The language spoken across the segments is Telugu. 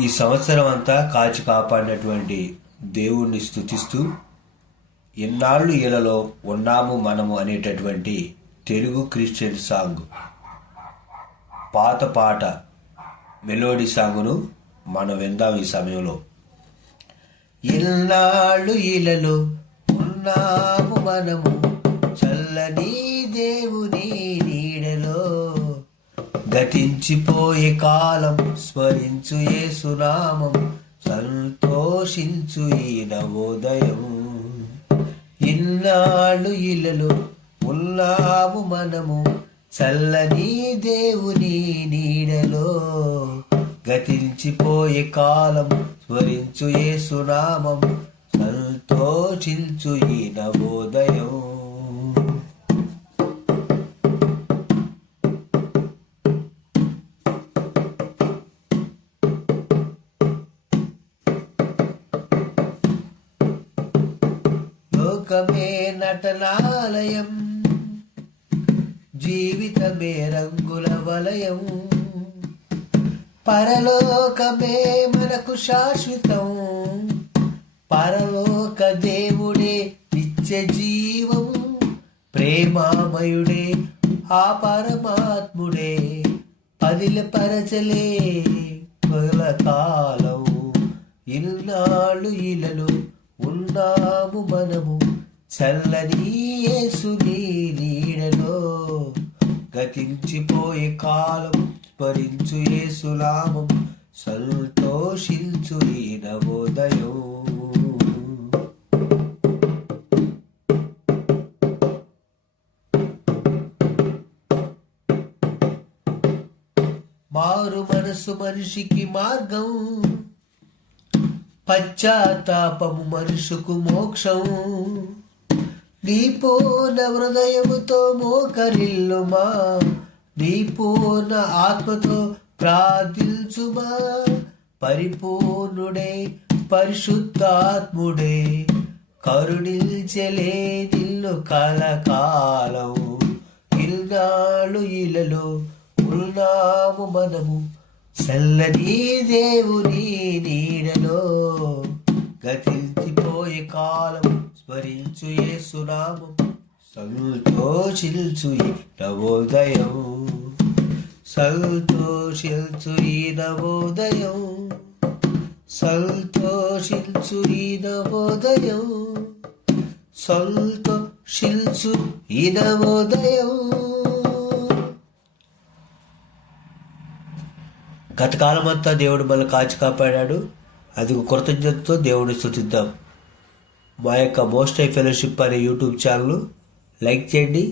ఈ సంవత్సరం అంతా కాచి కాపాడినటువంటి దేవుణ్ణి స్తుతిస్తూ ఎన్నాళ్ళు ఇళ్లలో ఉన్నాము మనము అనేటటువంటి తెలుగు క్రిస్టియన్ సాంగ్, పాత పాట మెలోడీ సాంగును మనం విందాం ఈ సమయంలో. ఎన్నాళ్ళు ఇళ్లలో ఉన్నాము మనము చల్లని దేవుని నీడలో, గతించిపోయే కాలం స్మరించు యేసునామం, సంతోషించు ఈ నవోదయం. ఇన్నాళ్ళు ఇళ్ళలో ఉన్నాము మనము చల్లని దేవుని నీడలో, గతించిపోయే కాలం స్మరించు యేసునామం, సంతోషించు ఈ నవోదయం. లోకమే నటనాలయం, జీవితమే రంగుల వలయం, పరలోకమే మనకు శాశ్వతం, పరలోక దేవుడే నిత్య జీవం, ప్రేమామయుడే ఆ పరమాత్ముడే పదిలపరచలే కాలం. ఇన్నాళ్ళు ఇళ్ళలో ఉన్నాము మనము చల్లని యేసుని నీడలో, గతించిపోయే కాలం స్మరించు యేసునామం, సంతోషించు ఈ నవోదయం. మారు మనసు మనిషికి మార్గం, పశ్చాత్తాపము మనుషుకు మోక్షం, నీ పూర్ణ హృదయముతో మోకరిల్లుమా, నీ పూర్ణ ఆత్మతో ప్రార్థించుమా, పరిపూర్ణుడే పరిశుద్ధాత్ముడే కరుణించలే నిన్ను కలకాలం. ఇన్నాళ్ళు ఇళ్ళలో ఉన్నాము మనము చల్లని దేవుని నీడలో, గతించిపోయే కాలం స్మరించు యేసునామం, సంతోషించు ఈ నవోదయం, సంతోషించు ఈ నవోదయం, సంతోషించు ఈ నవోదయం, సంతోషించు ఈ నవోదయం. గతకాలం అంతా దేవుడు మనల్ని కాచి కాపాడాడు. అది కృతజ్ఞతతో దేవుడిని స్తుతిద్దాం. మా యొక్క మోస్ట్ హై ఫెలోషిప్ అనే యూట్యూబ్ ఛానల్ లైక్ చేయండి,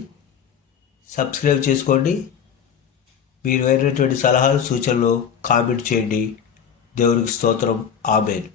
సబ్స్క్రైబ్ చేసుకోండి. మీరు అయినటువంటి సలహాలు సూచనలు కామెంట్ చేయండి. దేవునికి స్తోత్రం. ఆమేన్.